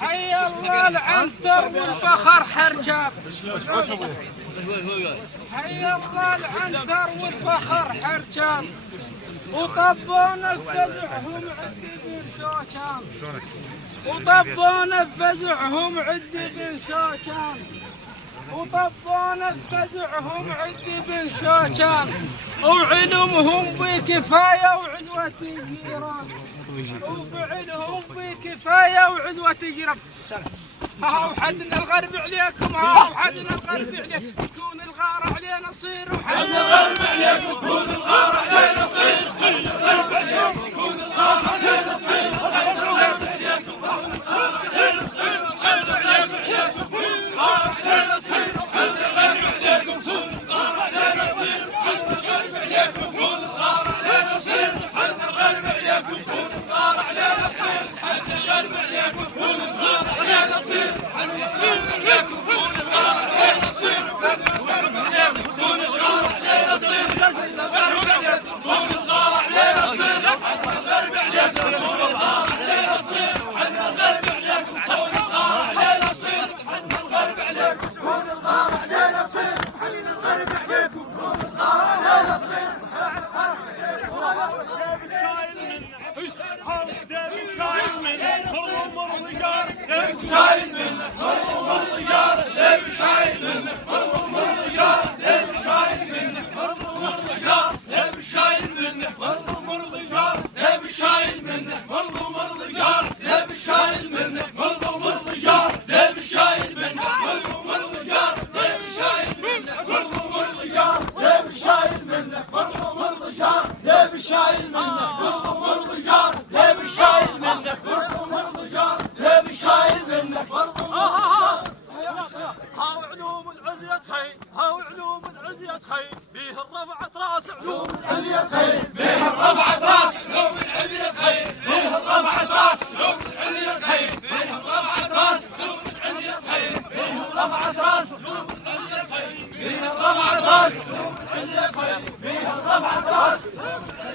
حي الله العنتر والفخر حرجاب. حي الله العنتر والفخر حرجاب. وطبوا نفزعهم عدي بن شوشان. وطبوا نفزعهم عدي بن شوشان. وطبوا نفزعهم عدي بن شوشان. وعلمهم بكفاية وعدوة الجيران. وفعلهم بكفاية وعدوة الجيران. ها وحدنا الغرب عليكم. ها وحدنا الغرب عليكم. يكون الغار علينا صير. وحدنا الغرب عليكم. يكون الغار علينا صير. حدنا الغرب عليكم. يكون الغار علينا صير. حدنا الغرب عليكم. يكون الغار علينا صير. حدنا الغرب عليكم. يكون الغار علينا صير. حدنا الغرب عليكم. يكون الغار علينا صير. حدنا الغرب عليكم. يكون الغار علينا صير. حدنا الغرب عليكم. يكون الغار علينا صير. حدنا الغرب عليكم. يكون الغار علينا صير. حدنا الغرب عليكم. يكون الغار علينا صير. حدنا الغرب عليكم. يكون الغار علينا صير. حدنا الغرب عليكم. يكون الغار علينا صير. حدنا الغرب عليكم. يكون الغار علينا صير. حدنا الغرب عليكم. يكون الغار علينا صير. حدنا الغرب عليكم. يكون الغار علينا صير. حدنا الغرب عليكم. يكون الغار علينا صير. شايل منه مرض الرجال. ليه شايل منه مرض الرجال. ليه شايل منه مرض الرجال. ليه شايل منه مرض الرجال. ليه شايل منه مرض الرجال. ليه شايل منه مرض الرجال. ليه شايل منه مرض الرجال. ليه شايل منه مرض الرجال. ليه شايل منه مرض الرجال. ليه شايل منه مرض الرجال. ليه شايل منه مرض الرجال. ليه شايل منه مرض الرجال. هاو علوم العزية خير. هاو علوم العزية خير. بيه الرفعة راس علوم العزية خير. بيه الرفعة راس علوم العزية خير. بيه الرفعة راس علوم العزية خير. بيه الرفعة راس علوم العزية خير. بيه الرفعة راس علوم العزية خير. بيه الرفعة راس علوم العزية خير. بيه الرفعة راس